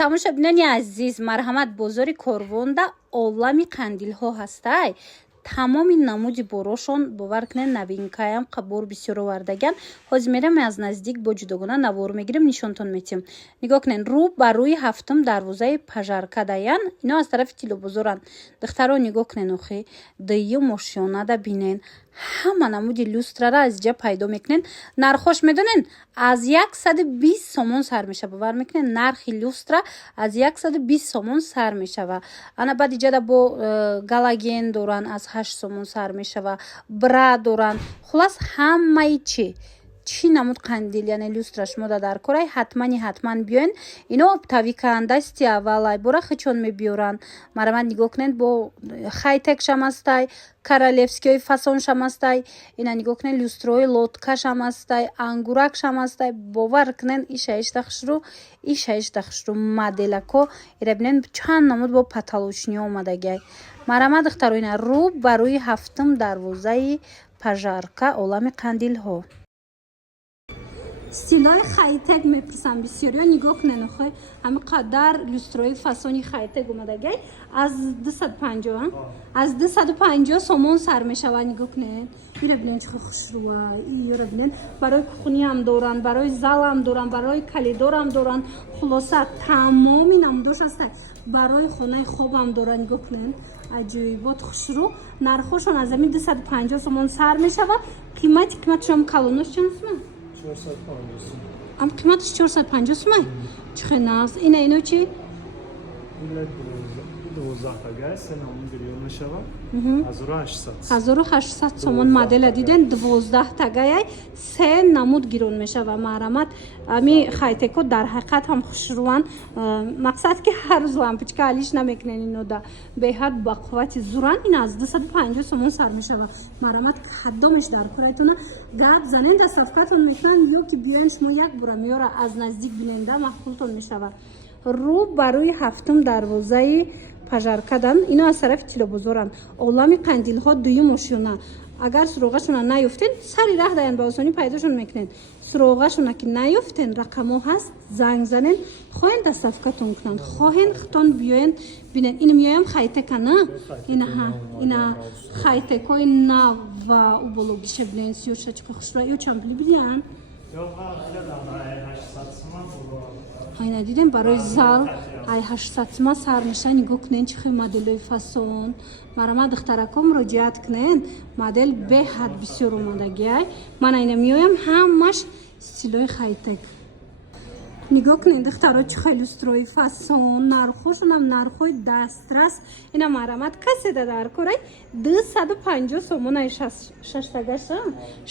тамошобинони азиз, марҳамат, бозори Корвонда олами қандилҳо ҳастай. тамоми намуди борошон бовар кунед, новинкаям қабор бисёр овардаган. ҳозир мерам аз наздик бо ҷудогона навор мегирем, нишонтон метиҳам. нигоҳ кунед, рӯ ба рӯи ҳафтум дарвозаи пажарка даян. ино аз тарафи тилобозоранд. духтаро нигоҳ кунед, охи дию мошиёнада бинен. ҳама намуди люстрара аз ҷа пайдо мекунен. нархош медонен аз 120 сомон сар мешава. бовар мекунен нархи люстра аз 120 сомон сар мешава. ана баъди ҷада бо галаген доран аз 8 сомон сар мешава. бра доран. хулас ҳамаи чӣ намуд қандил, яъне люстра шумо дар корай ҳатман биёен. ино тавикаандасти аввалай бора хичон мебиёранд. марҳамат, нигоҳ кунед, бо хайтек шамастай, королевскиёи фасон шамастай, ина нигоҳ кунед, люстраҳои лодка шамастай, ангурак шамастай. бовар кунед, ишаиштахшру моделако ира бинен чанд намуд бо потолочниё омадагай. марҳамат, духтаро, ина рӯ ба рӯи ҳафтум дарвозаи пажарка олами қандилҳо. стилҳои хайтек мепурсам бисёриё. нигоҳ кунед, охи ҳами қадар люстраҳои фасони хайтек омадагай. аз 250 сомон сар мешавад. нигоҳ кунед, ира бинен чӣ хушрӯа. ира бинен барои кухниам доранд, барои залам доранд, барои калидорам доранд. хулоса тамоми намудош ҳастад. барои хонаи хобам доранд. нигоҳ кунед, аҷоибот хушрӯ. нархошон аз ами 250 сомон сар мешавад. қиматшон калонош чанд сум? 450 сум. ам қиматш 450 сум. чӣ хенас? ино чӣ? 12 тага сенамон гирён мешавад. 1800 сомон модела диден. 12 тагаяй се намуд гирон мешава. марҳамат, ами хайтеко дар ҳақиқат ҳам хушрӯан. мақсад ки ҳар рӯз лампочка алиш намекунен. ино да беҳад ба қуввати зуран. ин аз 250 сомон сар мешава. марҳамат, ҳаддомеш дар курайтуна гап занен, дастафкатон мекунан, ё ки биёен шумо як бора меёра аз наздик биненда маҳқултон мешава. рӯ ба рӯи ҳафтум дарвозаи пажаркадан. ино аз тарафи тилобозоранд. олами қандилҳо дуюм ошиёна. агар суроғашона наёфтен, сари раҳ даян, ба осонӣ пайдошон мекунен. суроғашона ки наёфтен, рақамо ҳаст, занг занен, хоҳен дастафкатон кунанд, хоҳен хитон биёен бинен. ин миёям хайтека на? ина хайтекои нав ва убологиша бинен. сиёша чиқа хушра. ё чампли бидиян? айна дидем барои зал ай 800 сума сар меша. нигоҳ кунен чӣ хел моделҳои фасон. марҳамат, духтарако муроҷиат кунен. модел беҳад бисёр омадагиай. ман айна меоям ҳамаш стилҳои хайтек. нигоҳ кунед, духтаро, чӣ хел люстраҳои фасон. нархошонам нархҳои дастрас. ина марҳамат, касе дар корай 250 сомон. ай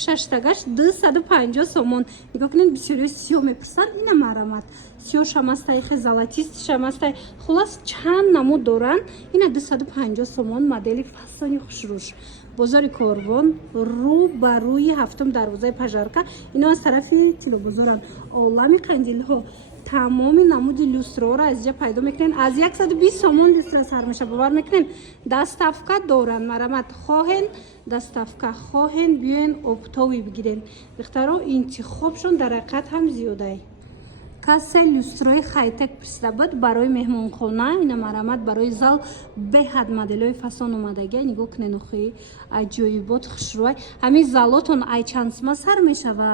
шаштагаш 250 сомон. нигоҳ кунед, бисёриё сиё мепурсанд. ина марҳамат, сиё шамастай, хе золотист шамастай. хулас чанд намуд доранд. ина 250 сомон модели фасони хушрӯш. бозори Корвон, рӯ ба рӯи ҳафтум дарвозаи пажарка. ино аз тарафи тилобозоранд. олами қандилҳо. тамоми намуди люстраҳоро аз ҷа пайдо мекунен. аз 120 сомон люстра сар меша. бовар мекунен дастафка доранд. марҳамат, хоҳен дастафка, хоҳен биёен обтови бигирен. духтаро, интихобшон дар ҳақиқат ҳам зиёдай. касе люстраҳои хайтек пурсида буд барои меҳмонхона. ина марҳамат, барои зал беҳад моделҳои фасон омадагиай. нигоҳ кунен, охи аҷоибот хушрӯай. ҳамин залотон ай чанд сума сар мешава?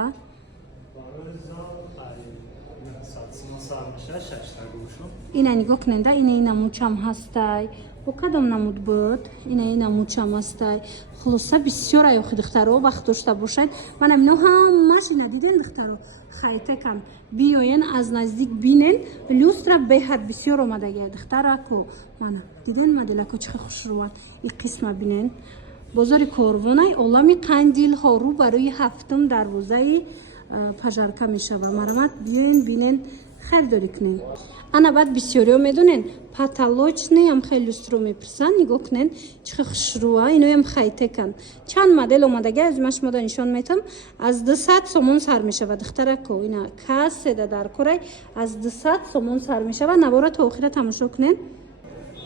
ина нигоҳ куненда, ина намудчам ҳастай. бо кадом намуд буд? ина намудчам ҳастай. хулоса бисёрай, охи духтаро, вақт дошта бошед. манам ино ҳамаш ина диден, духтаро, хайтекам. биёен аз наздик бинен. люстра беҳад бисёр омадагиай. духтарако, мана диден моделако чӣ хушрӯанд. и қисма бинен. бозори Корвонай олами қандилҳо. рӯ ба рӯи ҳафтум дарвозаи пажарка мешава. марҳамат, биёен бинен, харидорӣ кунен. ана баъд бисёриё медонен потолочниям хел люстро мепурсанд. нигоҳ кунен чӣ хушрӯа. иноям хайтеканд. чанд модел омадагиай, аз ман шумода нишон метам. аз 200 сомон сар мешавад. духтарако, ина каседа дар корай аз 200 сомон сар мешавад. навора то охира тамошо кунен.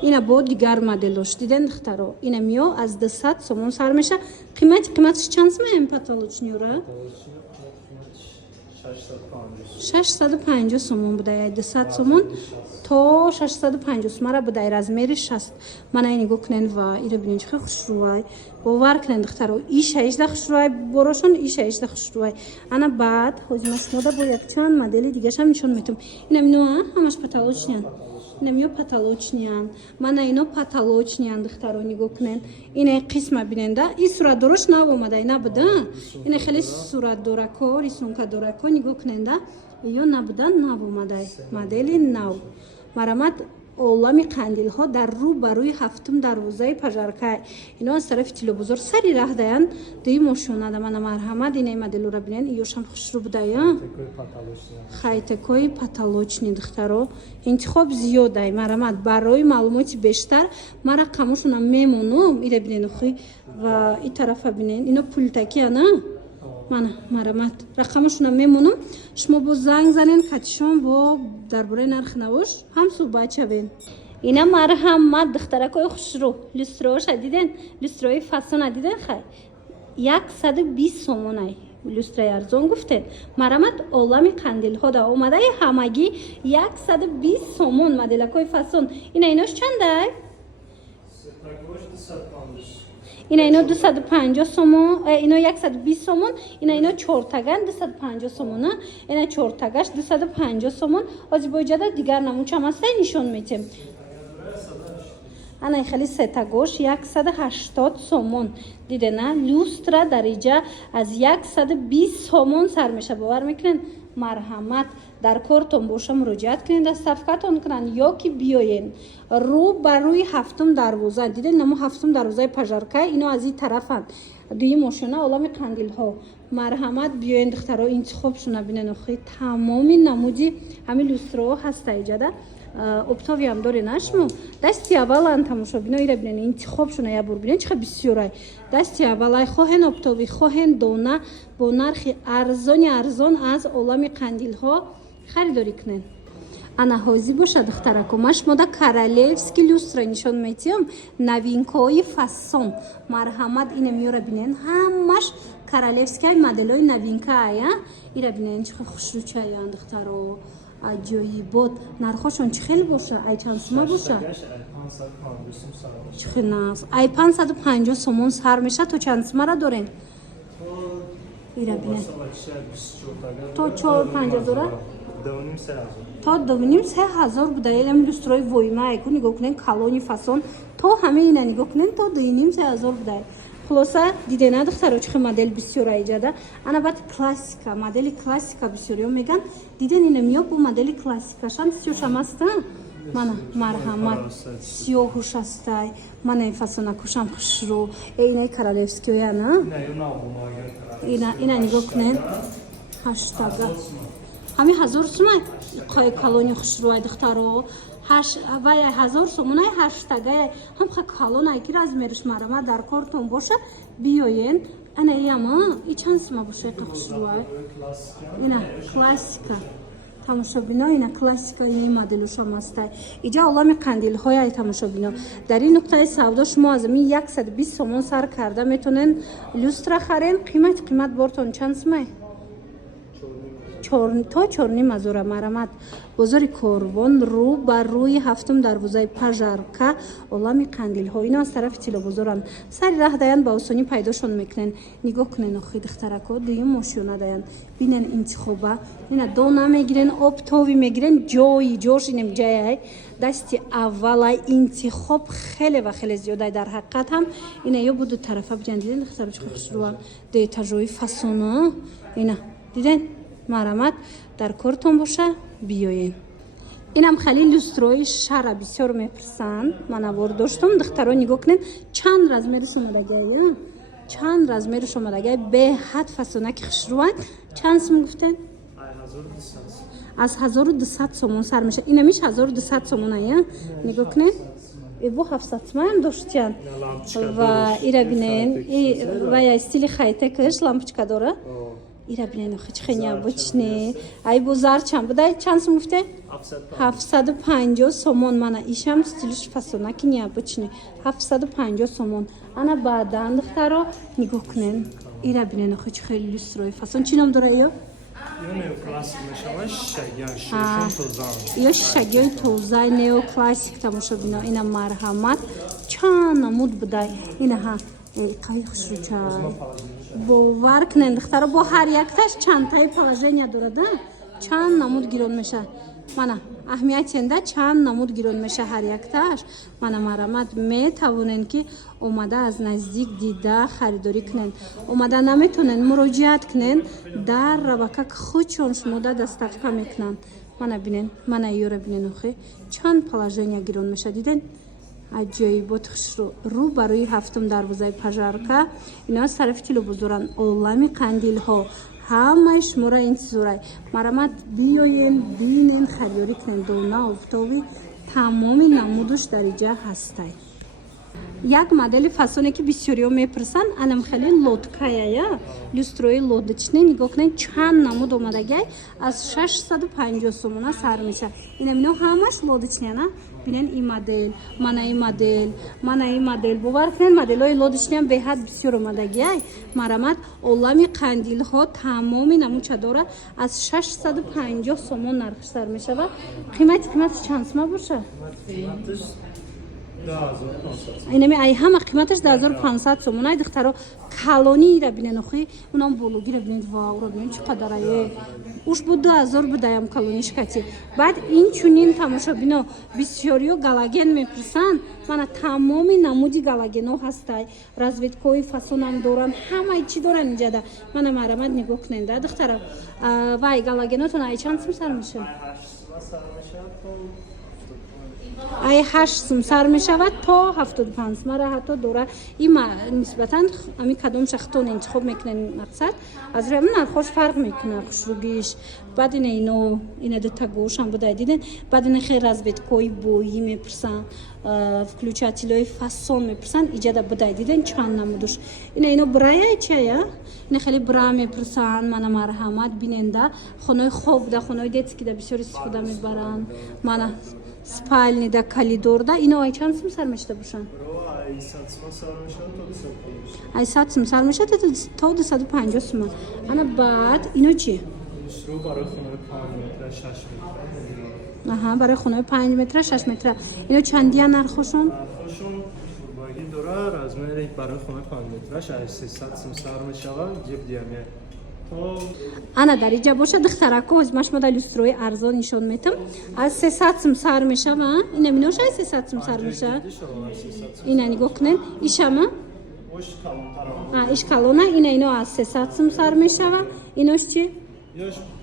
ина бо дигар моделош диден, духтаро. ина миё аз 200 сомон сар меша. қиматш чанд сум ин потолочниёра? 650 сомон будай 200 сомон то 650 сомара будай размери 60 мана ини гукнен ва иро бинин чхе хушруай бовар кнен дхтаро иша ишда хушруай борошон иша ишда хушруай ана баъд ҳозимас мода бо якчанд модели дигашам нишон метум инам ино ҳамаш потолочнян инам ё потолочнян мана ино потолочнян дхтаро нигоҳ кунен ине қисма биненда ин суратдорош нав омадай набуда ине хеле суратдорако рисункадорако нигоҳ куненда ё набуда нав омадай модели нав марамат олами қандилҳо дар рӯ ба рӯи ҳафтум дарвозаи пажаркай ино аз тарафи тилобузор сари раҳ даян дуи мошонада мана марҳамат инаи моделора бинен иёшам хушрӯ будая хайтакои потолочни духтаро интихоб зиёдай марамат барои маълумоти бештар ман рақамошонам мемонум ира бинен охи ва и тарафа бинен ино пултакиана мана марамат рақамашонам мемонам шумо бо занг занен катишон бо дар бораи нарх навош ҳам суҳбат шавен ина марҳамат духтаракои хушрӯ люстраоша диден люстраи фасона диден хай 120 сомонай люстраи арзон гуфтен марамат олами қандилҳо да омадаи ҳамагӣ 120 сомон моделакои фасон ина инош чандай ина ино 250 сомон ино 120 сомон ина ино чортаган 250 сомон ина чортагаш 250 сомон озибоиҷада дигар намучам астай нишон метем ана хели сетагош 180 сомон дидена люстра дариҷа аз 120 сомон сар меша бовар мекунен марҳамат дар кортон боша муроҷиат кунед ставкатон кунанд ё ки биёен рӯ ба рӯи ҳафтум дарвоза диден намо ҳафтум дарвозаи пажаркай ино аз ин тарафанд дуи мошина олами қандилҳо марҳамат биёен духтаро интихобшона бинен охи тамоми намуди ҳамин люстраҳо ҳастаиҷада оптовиам доре нашмо дасти аввалан тамошобино ира бинен интихобшона ябур бинен чиха бисёрай дасти аввалай хоҳен оптови хоҳен дона бо нархи арзон аз олами қандилҳо харидорӣ кунен ана ҳозӣ боша духтарако ма шумода королевски люстра нишон метиҳам новинкаҳои фасон марҳамат ина миёра бинен ҳамаш королевскиай моделҳои новинкаая ира бинен чиха хушрӯчаян духтаро аҷоибот нархошон чӣ хел боша ай чанд сума боша чӣ хел нас ай 550 сомон сар меша то чанд сумара дорен ира бинен то 4-5 то 2,5-3,000 буда елам люстрои воимае ку нигоҳ кунен калони фасон то ҳама ина нигоҳ кунен то 2,5-3,000 буда хулоса дидена духтаро чихе модел бисёра иҷада ана баъд классика модели классика бисёриё меган диден ина миё бо модели классикашан сиёшам аста мана марҳамат сиёҳуш астай мана ин фасонакушам хушрӯ инаи королевскиояна ина нигоҳ кунен ҳаштага ҳами 1000 сумай қои калони хушрӯай духтаро вай 1000 сомонай ҳаштагай ҳамха калонай ки размериш марама дар кортон боша биёен ана яма и чанд сума боша қа хушрӯай ина классика тамошобино ина классика ини моделушам астай иҷа олами қандилҳояй тамошобино дар ин нуқтаи савдо шумо аз ами 120 сомон сар карда метонен люстра харен қимат бортон чанд сумай то 4,5 марамат бозори корвон рӯ ба рӯи ҳафтум дарвозаи пажарка олами қандилҳо ино аз тарафи тилобозоранд сари раҳ даян ба осонӣ пайдошон мекунен нигоҳ кунен охи духтарако дуюм мошина даян бинен интихоба ина дона мегирен оптови мегирен ҷош инем ҷаяй дасти аввалай интихоб хеле ва хеле зиёдай дар ҳақиқат ҳам ина ё буду тарафа биден диден духтаро чихо хушрӯам детажои фасона ина диден марамат дар кортон боша биёен инам хали люстрои шара бисёр мепурсанд ман авор доштум духтаро нигоҳ кунен чанд размериш омадагая чанд размериш омадагая беҳад фасонаки хушрӯанд чанд сум гуфтен аз 1200 сомон сар меша инамиш 1200 сомоная нигоҳ кунен бо 700 сумаям доштиян ва ира бинен вая стили хайтекаш лампочка дора ира бинен охи чихе необычне ай бо зарчам будай чанд сум гуфте 750 сомон мана ишам стилиш фасонаки необычне 750 сомон ана баъдан духтаро нигоҳ кунен ира бинен охи чихе люстрои фасон чӣ ном дора ё یا неоклассик мешава шишагиан ширшон тоза ё шишагиёи тозаи неоклассик тамошобино ина марҳамат чанд намуд будай ина ҳа қави хушрӯчай бовар кунед духтаро бо ҳар якташ чандтаи положения дорада чанд намуд гирон меша мана аҳамиятенда чанд намуд гирон меша ҳар якташ мана марҳамат метавонен ки омада аз наздик дида харидорӣ кунен омада наметонен муроҷиат кунен дар равакак худшон шумода дастақиқа мекунанд мана бинен мана ёра бинен охи чанд положения гирон меша диден аҷоибот хушрӯ рӯ барои ҳафтум дарвозаи пажарка ино аз тарафи телевизоран олами қандилҳо ҳамаи шуморо интизорай марҳамат биёен бинен харидорӣ кунен дона офтоби тамоми намудуш дариҷа ҳастай як модели фасоне ки бисёриҳо мепурсанд анам хеле лодкая люстрои лодочне нигоҳ кунед чанд намуд омадагай аз 650 сомона сар меша инамино ҳамаш лодочняна бинен и модель мана и модель мана и модель бовар кунед моделҳои лодочниам беҳад бисёр омадагиай марҳамат олами қандилҳо тамоми намуча дора аз 650 сомон нархш сар мешава қимати чанд сома боша инами ай ҳама қиматаш 2500 сомон ай духтаро калониира бинен охи унам бологира бинен ваура бинен чӣ қадар ае уш бу 2000 будаям калонишкати баъд инчунин тамошобино бисёриҳо галаген мепурсанд мана тамоми намуди галагено ҳастай разведкои фасонам доранд ҳамаи чӣ доранд инҷада мана марҳамат нигоҳ куненда духтаро вай галагенотон ай чанд сум сар мешавад ай 8 сум сар мешавад то 75 мара ҳатто дора има нисбатан ами кадом шахтон интихоб мекунен мақсад аз рӯи нархош фарқ мекунад хушрӯгиш баъд ина дута гошам будай диден баъд ина хеле разведкои боӣ мепурсанд включателои фасон мепурсанд иҷада будай диден чанд намудуш ино брая чая ина хеле бра мепурсанд мана марҳамат биненда хонаи хоб да хонаи детски да бисёр истифода мебаранд мана спальни да калидорда ино ай чанд сум сар мешуда бошанд ай 100 сум сар мешуда то 250 сума ана баъд ино чӣ аҳа барои хонаи 5 метра 6 метра ино чандия нархошон дора размери барои хонаи 5 метраш ай 300 сум сар мешавад ҷеб диаме ана дар иҷа боша духтарако ҳозимашмода люстрои арзон нишон метам аз 300 сум сар мешава ина миноша 300 сум сар меша ина нигоҳ кунен ишама иш калона ино аз 300 сум сар мешава инош чӣ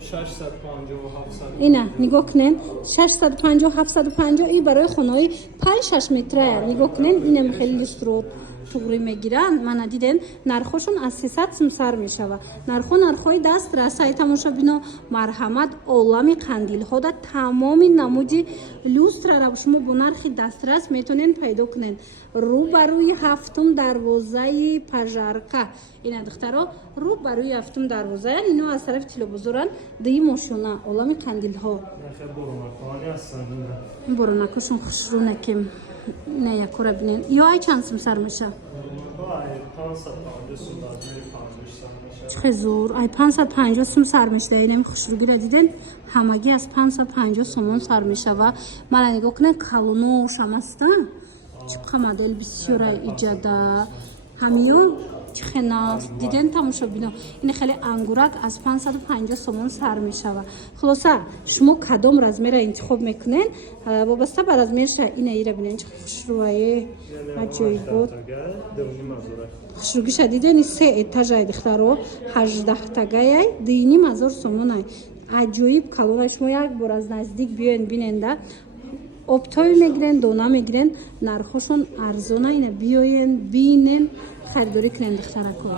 650 ина нигоҳ кунен 650 750 и барои хонаи 5-6 метрая нигоҳ кунен инам хеле люстро туғри мегиранд мана диден нархошон аз 300 сум сар мешава нархои дастрас ай тамошобино марҳамат олами қандилҳода тамоми намуди люстрара шумо бо нархи дастрас метонен пайдо кунен рӯ ба рӯи ҳафтум дарвозаи пажарка ина духтаро рӯ ба рӯи ҳафтум дарвозаян ино аз тарафи телевизоран дии мошона олами қандилҳо боронакушон хушрӯнакем ина якора бинен ё ай чанд сум сар меша чӣ зур ай 550 сум сар мешуда инами хушрӯгира диден ҳамагӣ аз 550 сомон сар мешава мана нигоҳ кунен калоноошам аста чиқа модел бисёра иҷада ҳамиё чихенас диден тамошобино ин хеле ангурак аз 550 сомон сар мешава хулоса шумо кадом размера интихоб мекунен вобаста ба размерша ина ира бинен чӣ хушрӯае аҷоибот хушрӯгиша диден 3 этажай духтаро 18 тагаяй 2500 сомонай аҷоиб калонай шумо як бор аз наздик биёен биненда обтои мегирен дона мегирен нархошон арзона ина биёен бинен харидорӣ кунен духтарако